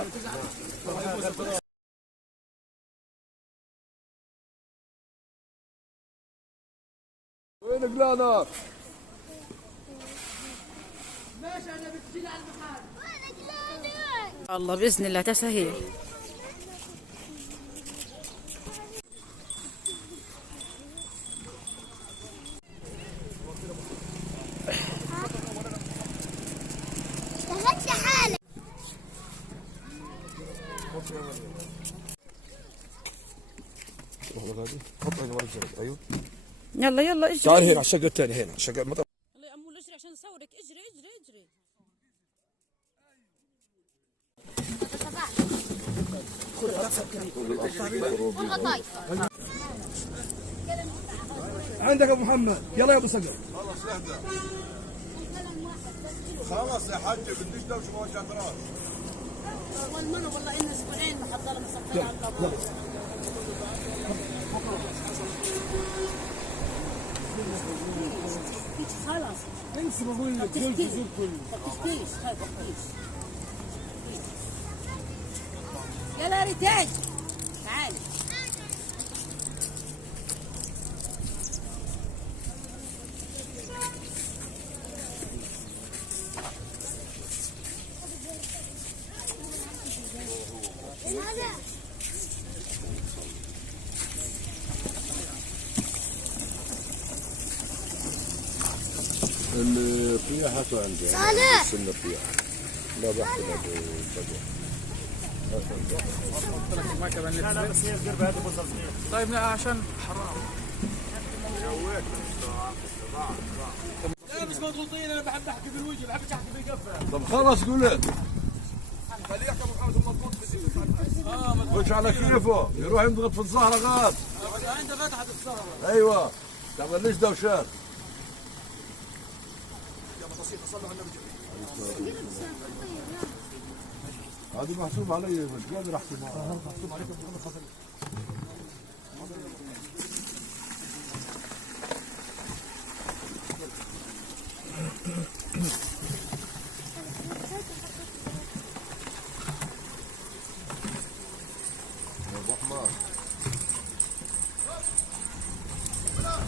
وين قلانك؟ ماشي انا بتجي على المحل. وين قلانك؟ الله باذن الله تسهيل. ايوه يلا يلا اجري. تعال هنا على الشقه الثانيه، هنا على الشقه المطر. يلا يا امول اجري عشان اصورك. اجري اجري اجري. عندك ابو محمد. يلا يا ابو صقر. خلاص اهدى. خلاص يا حاج بديش دوشه ما وجهت راس. والله والله إن اسبوعين محضره مسكره على الطابور. خلاص انسى بقول لك دول جزء كله. تفتيش هذا تفتيش. يلا ريتاج تعالي. الرياح هاتوا عندي. صالح. سن الرياح. لا بحكي لا لا بس هي القربة هذه بوصل. طيب لا عشان حرام. لا مش مضغوطين، انا بحب احكي بالوجه، بحب احكي بالقفه. طب خلص قول لك. خليه يحكي ابو محمد مضغوط خش على كيفه، يروح ينضغط في الظهر غاد. عنده غاد حد السهره. ايوه. تعمليش دوشات. صلوا على النبي. هذه محسوب علي مش قادر احسب معها. محسوب عليكم محمد خاطر. ابو حمار.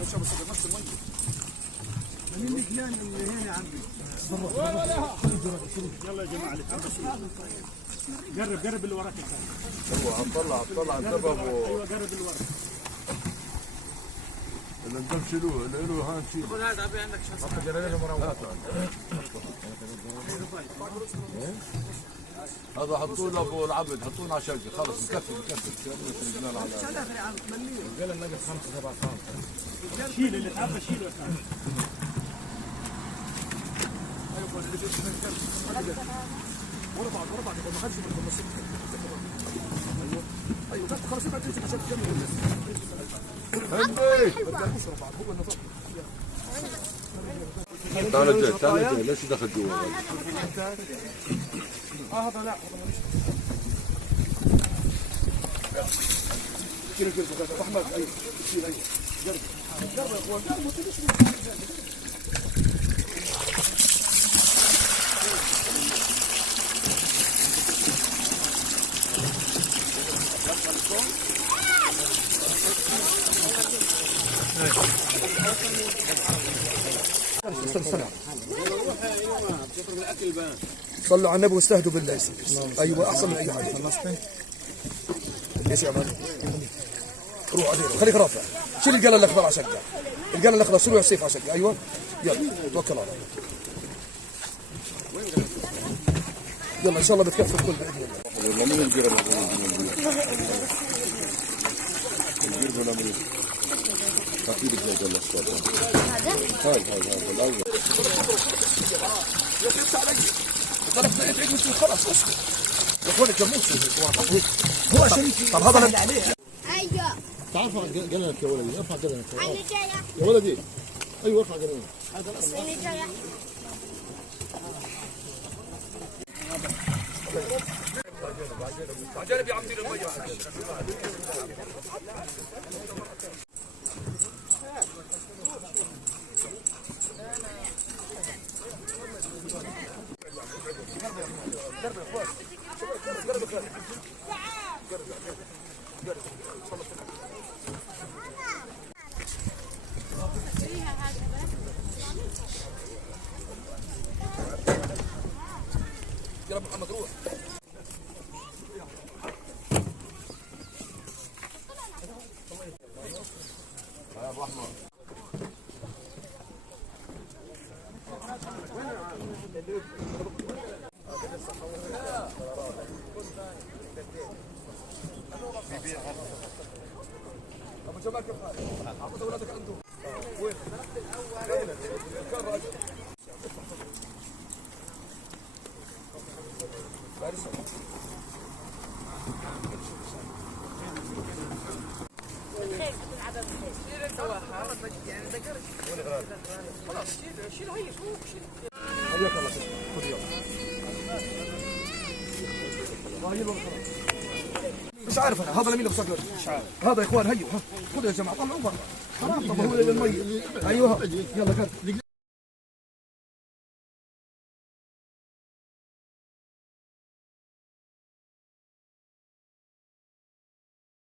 خش ابو صقر نفس المي. من الجنان اللي هنا يا عمي. يلا يا جماعه اللي قرب اللي وراك يا طلع انتبه. ايوه قرب اللي وراك. اللي انتم شيلوه اللي له هان شيل. خذ هذا ابي عندك شخص. حط جريده مروحه. هذا حطوه لابو العبد، حطوه على شقه خلص مكفي. القلم نقص 5 7 5. شيل اللي تعبى شيله. ورا بعض ما حدش يقدر يمسك. ايوه خلاص يبقى تمسك عشان تكمل الناس. تعال ليش دخل جوا؟ هذا لا كيلو احمد. ايوه شيل. ايوه جرب يا اخوان. صلوا على النبي واستهدوا بالله. ايوه احسن من اي حاجه. ايش يا عماد؟ روح عليه خليك رافع. شيل القلم الاخضر على شقه. القلم الاخضر شيلوه السيف على شقه. ايوه يلا توكل على الله. يلا ان شاء الله بتكفي الكل باذن الله. والله من القرب الامريكي. اكيد الزوج الاصفر. هاي الاول. يا اخي علي. ضربت عيد مسلم خلاص اسكت. يا اخوان الجاموس هو شريكي. طب هذا ايوه. تعال ارفع قلمك يا ولدي، ارفع قلمك انا جايه يا ولدي. ايوه ارفع قلمك. انا جايه. بعدين بيعطيني الميه. ضرب يا اخوان. ابو جمال كيف حالك؟ اعطوا اولادك عنده. وين؟ كان راجل. حياك الله خذ يلا. مش عارف انا هذا لمين بصقر؟ مش عارف هذا يا اخوان هيو خذوا يا جماعه طلعوا برا حرام طب هو للمي ايوه يلا كذا